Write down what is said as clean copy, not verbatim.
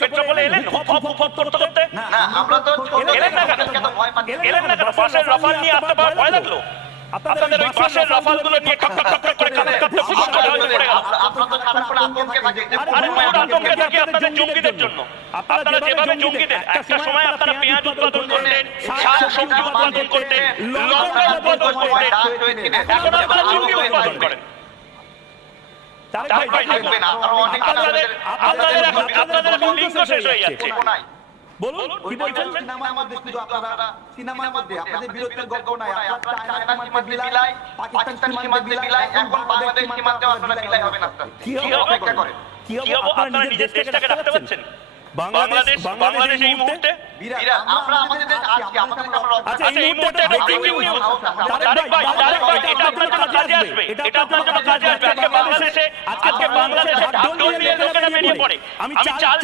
পেট্রোপোলে এলেন করতে না আমরা তো এলেন না কেন পাশের রাফাল নিয়ে আসতে ভয় লাগলো আপনাদের ওই পাশের রাফালগুলো নিয়ে ঠক ঠক ঠক করে কাঁপতে ফুস করে হয়ে পড়ে গেল। আপনারা তো সারাক্ষণ আতঙ্কে থাকে যে আরে পুরো আতঙ্কে থাকে আপনাদের জঙ্গিদের জন্য। আপনারা যেভাবে জঙ্গিদের একটা সময় আপনারা পেঁয়াজ উৎপাদন করতেন, শাক সবজি উৎপাদন করতেন, লঙ্কা উৎপাদন করতেন, এখন আপনারা জঙ্গি উৎপাদন করেন। আপনাদের এখন লিঙ্ক শেষ হয়ে যাচ্ছে। বলুন কি বলছেন? সিনেমার মধ্যে আপনাদের বিরোধের গল্প নাই, আপনারা চায়না সীমান্তে বিলাই, পাকিস্তান সীমান্তে বিলাই, এখন বাংলাদেশ সীমান্তে আপনারা বিলাই হবেন আপনারা। কি অপেক্ষা করেন? কি আপনারা নিজের দেশটাকে রাখতে পারছেন? বাংলাদেশ এই মুহূর্তে আমরা আমাদের দেশ আজকে আমাদের আমরা আচ্ছা এই মুহূর্তে একটা ব্রেকিং নিউজ তারেক ভাই এটা আপনার জন্য কাজে আসবে, এটা আপনার জন্য কাজে আসবে। আজকে বাংলাদেশে ঢাকঢোল নিয়ে লোকেরা বেরিয়ে পড়ে। আমি চাল